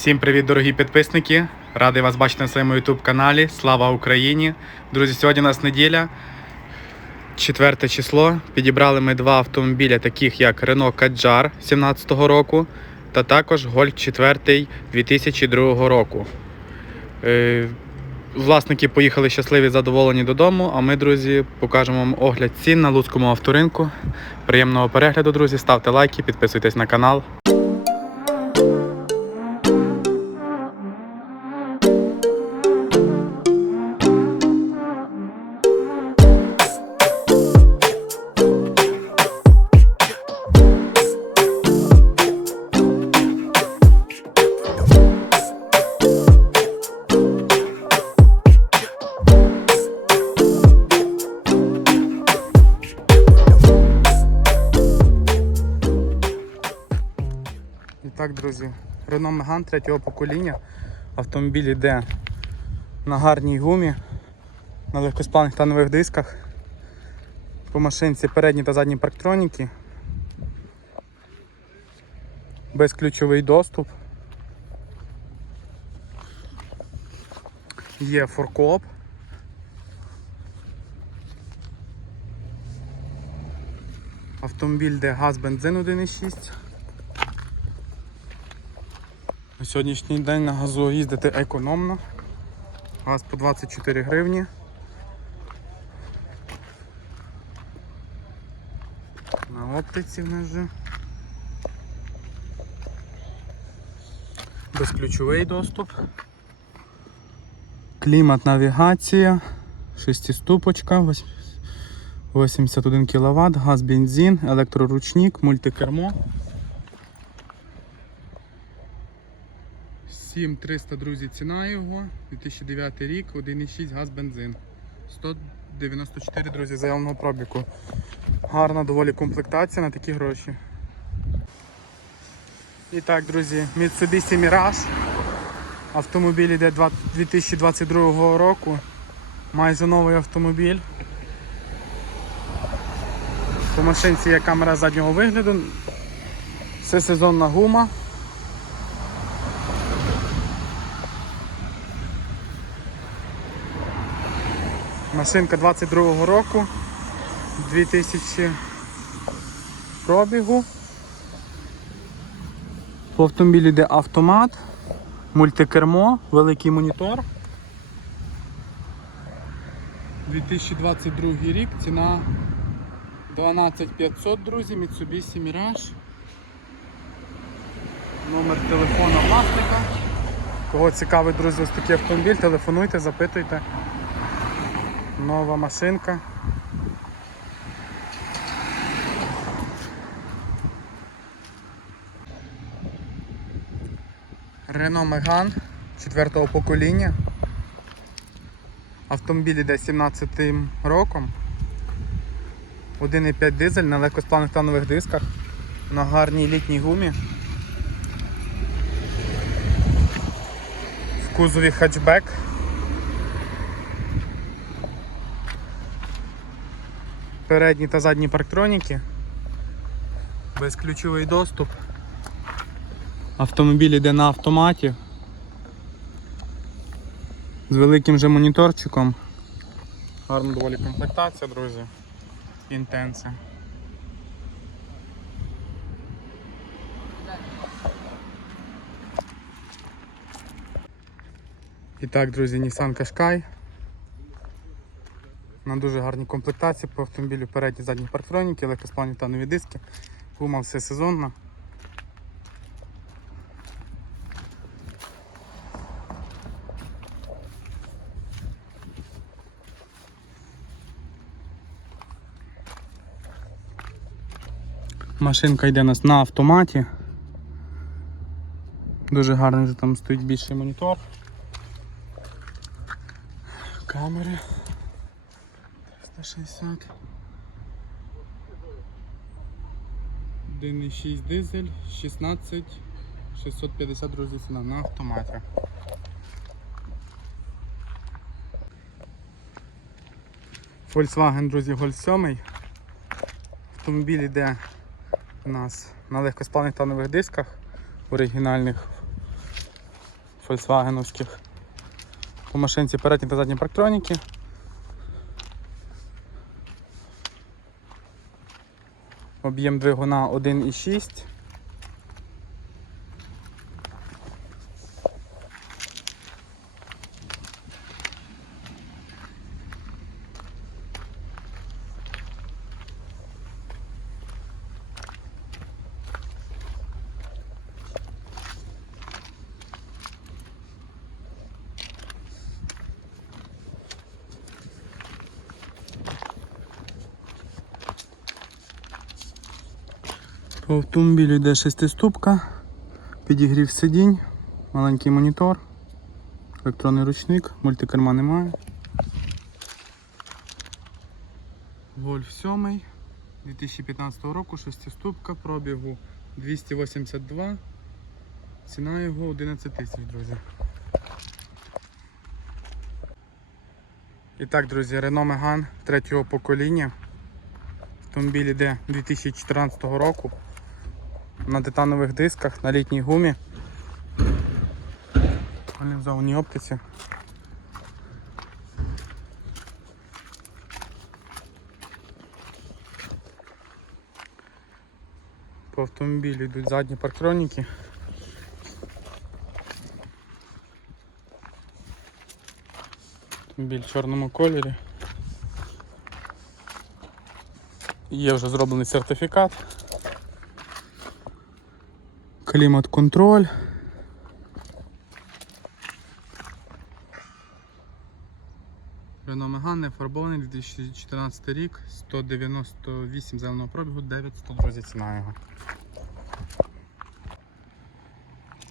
Всім привіт, дорогі підписники! Радий вас бачити на своєму YouTube каналі. Слава Україні! Друзі, сьогодні у нас неділя, 4 число. Підібрали ми два автомобіля, таких як Renault Kadjar 2017 року та також Golf 4 2002 року. Е, Власники поїхали щасливі задоволені додому, а ми, друзі, покажемо вам огляд цін на Луцькому авторинку. Приємного перегляду, друзі. Ставте лайки, підписуйтесь на канал. І так, друзі, Renault Megane третього покоління. Автомобіль йде на гарній гумі, на легкосплавних та нових дисках. По машинці передні та задні парктроніки. Безключовий доступ. Є форкоп. Автомобіль де газ бензин 1,6. На сьогоднішній день на газу їздити економно. Газ по 24 гривні. На оптиці в нас вже. Безключовий доступ. Клімат, навігація, шестиступочка, вось- 81 кВт, газ, бензин, електроручник, мультикермо. 7300, друзі, ціна його. 2009 рік, 1,6 газ бензин. 194, друзі, заявного пробіку. Гарна доволі комплектація на такі гроші. І так, друзі, Mitsubishi Mirage. Автомобіль йде 2022 року. Майже новий автомобіль. По машинці є камера заднього вигляду. Це сезонна гума. Машинка 22-го року, 2000 пробігу. По автомобілі йде автомат, мультикермо, великий монітор. 2022 рік, ціна 12500, друзі, Mitsubishi Mirage. Номер телефона власника. Кого цікавить, друзі, ось такий автомобіль, телефонуйте, запитуйте. Нова машинка. Renault Megane 4 покоління. Автомобіль іде 17 роком. 1,5 дизель на легкосплавних та нових дисках. На гарній літній гумі. В кузові хетчбек. Передні та задні парктроніки, безключовий доступ. Автомобіль йде на автоматі з великим же моніторчиком. Гарна доволі комплектація, друзі. Інтенси. І так, друзі, Nissan Qashqai. На дуже гарній комплектації по автомобілю передні задні парктроніки, легкосплавні та нові диски. Гума все сезонна. Машинка йде у нас на автоматі. Дуже гарний вже там стоїть більший монітор. Камери. 360. 1,6 дизель, 16 650 друзі ціна на автоматі. Volkswagen, друзі, Golf 7. Автомобіль йде у нас на легкосплавних та нових дисках оригінальних фольксвагеновських. По машинці передні та задні парктроніки. Об'єм двигуна 1,6. По автомобілю йде шестиступка, підігрів сидінь, маленький монітор, електронний ручник, мультикерма немає. Вольф 7 2015 року, шестиступка, пробігу 282. Ціна його 11 тисяч, друзі. І так, друзі, Renault Megane третього покоління. Автомобіль іде 2014 року на титанових дисках, на літній гумі. Поляризованій оптиці. По автомобілю йдуть задні парктроніки. Автомобіль в чорному кольорі. Є вже зроблений сертифікат. Клімат-контроль. Renault Megane не фарбований 2014 рік, 198 зеленого пробігу, 900, друзі, ціна його.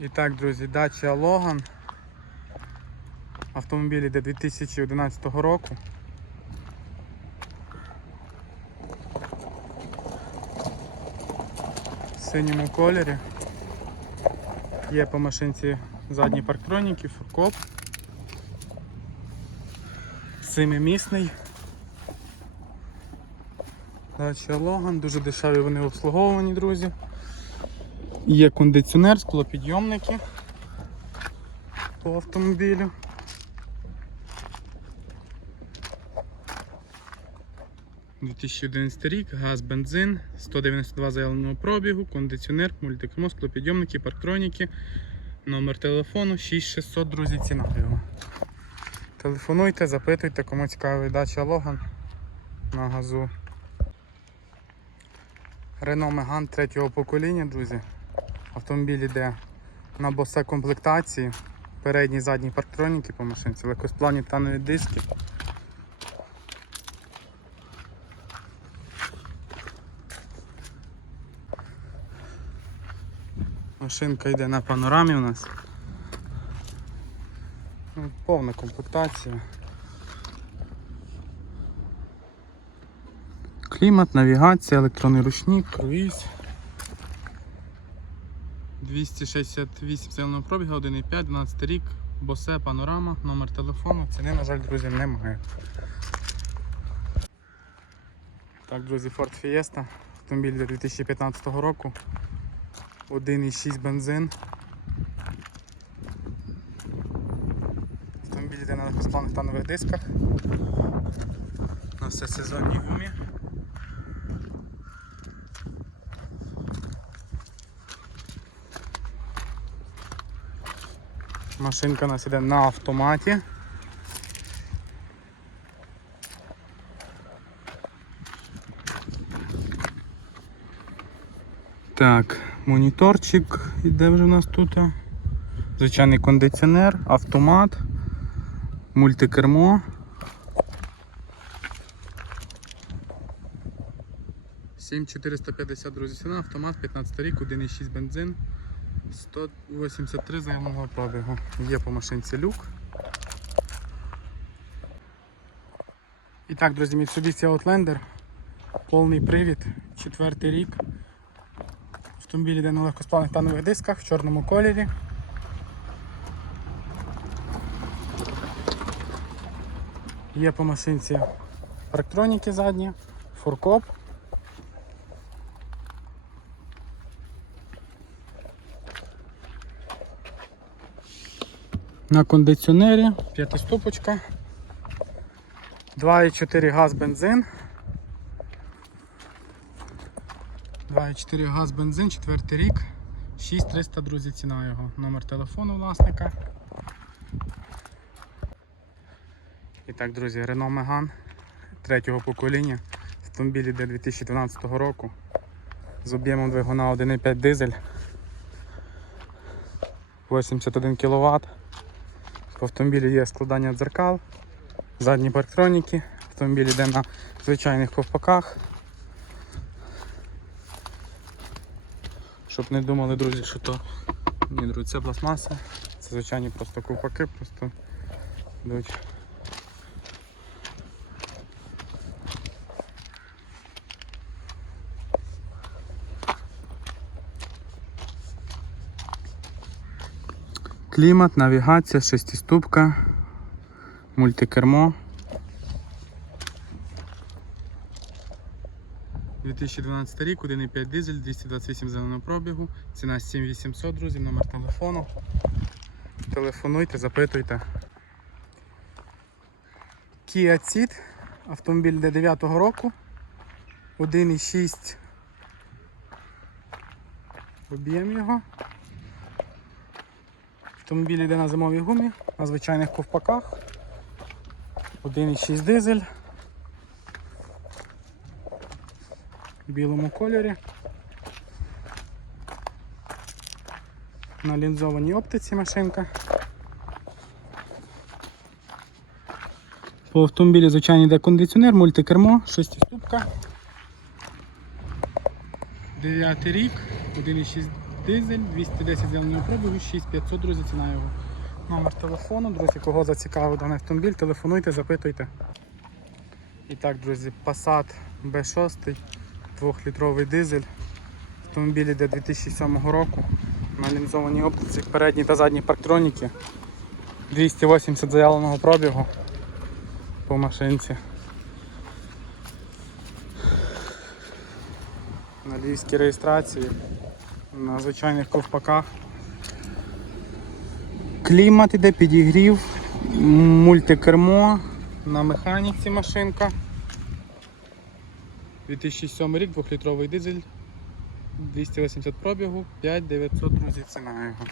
І так, друзі, Dacia Logan. Автомобіль йде 2011 року. В синьому кольорі. Є по машинці задні парктроніки, фуркоп. Семимісний. Дача Логан, дуже дешеві вони обслуговувані, друзі. Є кондиціонер, склопідйомники по автомобілю. – 2011 рік, газ, бензин, 192 заявленого пробігу, кондиціонер, мультикермо, склопідйомники, парктроніки, номер телефону 6600, друзі, ціна його. Телефонуйте, запитуйте, кому цікавий дача Логан на газу. Renault Megane третього покоління, друзі. Автомобіль йде на босе комплектації. Передні задні парктроніки по машинці, легкосплавні танові диски. Машинка йде на панорамі у нас. Ну, Повна комплектація. Клімат, навігація, електронний ручник, круїз. 268 зеленого пробіга, 1,5, 12 рік, босе, панорама, номер телефону. Ціни, на жаль, друзі, немає. Так, друзі, Ford Fiesta. Автомобіль 2015 року. 1,6 бензин. Автомобіль йде на легкосплавних танових дисках. На все сезонній гумі. Машинка у нас іде на автоматі. Так, моніторчик іде вже у нас тут. Звичайний кондиціонер, автомат, мультикермо. 7450, друзі, ціна, автомат, 15 рік, 1,6 бензин, 183 заявного пробігу. Є по машинці люк. І так, друзі, Mitsubishi Outlander, повний привід, четвертий рік. Автомобіль йде на легкосплавних танових дисках в чорному кольорі. Є по машинці парктроніки задні, фуркоп. На кондиціонері, п'ятиступочка, 2,4 газ бензин. 2,4 газ бензин, четвертий рік. 6300, друзі, ціна його. Номер телефону власника. І так, друзі, Renault Megane третього покоління. Автомобіль іде 2012 року. З об'ємом двигуна 1,5 дизель. 81 кВт. В автомобілі є складання дзеркал, задні парктроніки. Автомобіль йде на звичайних ковпаках. Щоб не думали, друзі, що то ні, друзі, це пластмаса. Це звичайні просто ковпаки, просто йдуть. Клімат, навігація, шестиступка, мультикермо. 2012 рік, 1,5 дизель, 228 зеленого пробігу, ціна 7800, друзі, номер телефону. Телефонуйте, запитуйте. Kia Ceed, автомобіль до 9 року, 1,6 об'єм його. Автомобіль йде на зимовій гумі, на звичайних ковпаках. 1,6 дизель. Білому кольорі. На лінзованій оптиці машинка. По автомобілі, звичайно, йде кондиціонер, мультикермо, 6-ступка. 9 рік, 1,6 дизель, 210 зеленого пробігу, 6500, друзі, ціна його. Номер телефону, друзі, кого зацікавив даний автомобіль, телефонуйте, запитуйте. І так, друзі, Passat B6, 2-літровий дизель. Автомобіль йде 2007 року. На лінзованій оптиці, передні та задні парктроніки. 280 заявленого пробігу по машинці. На львівській реєстрації, на звичайних ковпаках. Клімат іде, підігрів, мультикермо, на механіці машинка. 2007 рік, 2-літровий дизель, 280 пробігу, 5900, друзі, ціна його.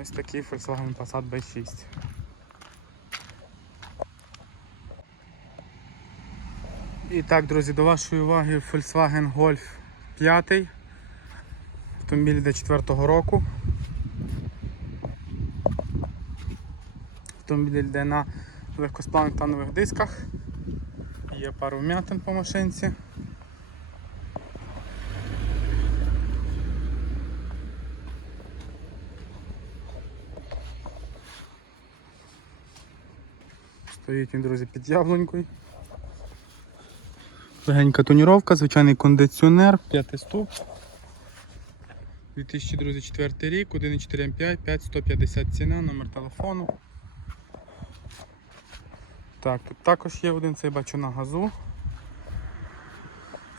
Ось такий Volkswagen Passat B6. І так, друзі, до вашої уваги Volkswagen Golf 5. Автомобіль йде 4-го року. Автомобіль йде на легкосплавних танових дисках. Є пару вмятин по машинці. Стоїть він, друзі, під яблунькою. Легенька тоніровка, звичайний кондиціонер, 5 ступ. 2004 рік, 1,4 М5, 5150 ціна, номер телефону. Так, тут також є один, цей бачу на газу.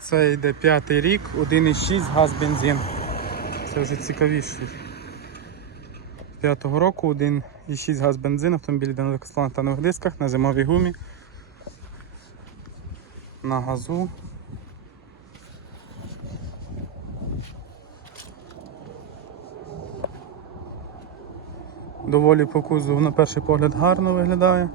Це йде п'ятий рік, 1,6 газ бензин. Це вже цікавіший. П'ятого року 1,6 газ бензин, автомобіль йде на легкосплавних дисках, на зимовій гумі. На газу. Доволі по кузову на перший погляд гарно виглядає.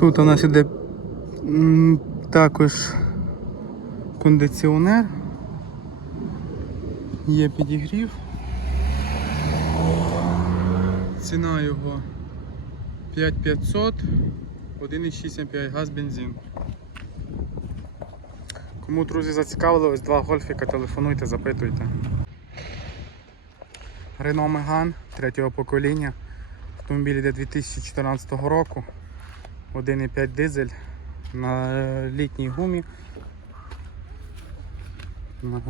Тут у нас іде також кондиціонер, є підігрів. Ціна його 5500, 1,6 газ бензин. Кому, друзі, зацікавили, ось два гольфіка, телефонуйте, запитуйте. Renault Megane третього покоління. Автомобіль йде 2014 року. 1,5 дизель на літній гумі. На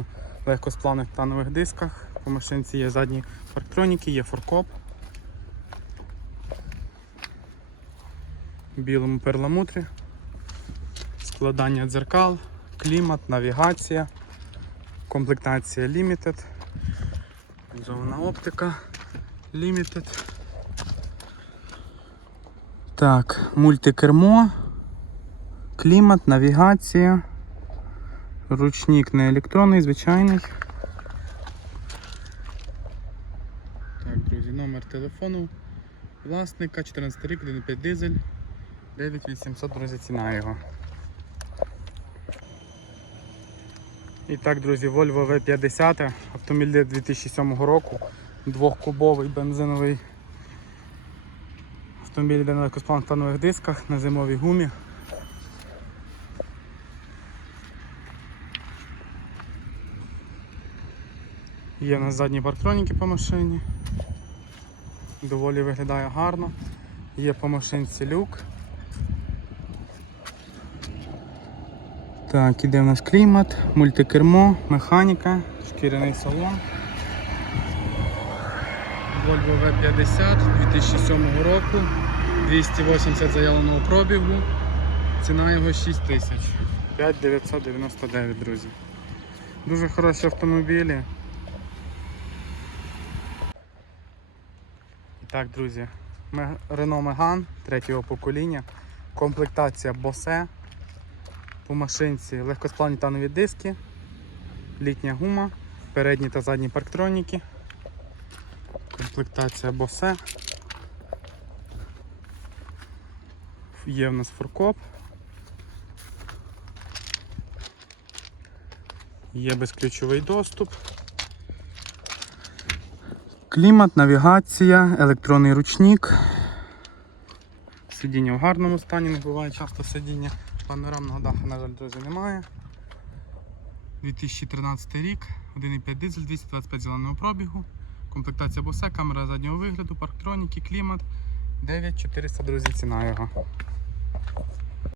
легкосплавних танових дисках. По машинці є задні парктроніки, є форкоп. В білому перламутрі. складання дзеркал, клімат, навігація, комплектація Limited, зовна оптика Limited. Так, мультикермо, клімат, навігація, ручник не електронний, звичайний. Так, друзі, номер телефону власника, 14 рік, 1,5 дизель, 9800, друзі, ціна його. І так, друзі, Volvo V50, автомобіль 2007 року, двохкубовий бензиновий автомобіль йде на легкоспланових дисках, на зимовій гумі. Є у нас задні парктроніки по машині. Доволі виглядає гарно. Є по машинці люк. Так, іде у нас клімат, мультикермо, механіка, шкіряний салон. Volvo V50 2007 року, 280 заявленого пробігу, ціна його 6 тисяч, 5999, друзі. Дуже хороші автомобілі. І так, друзі, Renault Megane третього покоління, комплектація Bose, по машинці легкосплавні танові диски, літня гума, передні та задні парктроніки. Комплектація Bose. Є в нас фуркоп. Є безключовий доступ. Клімат, навігація, електронний ручник. Сидіння в гарному стані, не буває часто сидіння. Панорамного даху, на жаль, друзі, немає. 2013 рік, 1,5 дизель, 225 зеленого пробігу. Комплектація босе, камера заднього вигляду, парктроніки, клімат. 9400, друзі, ціна його.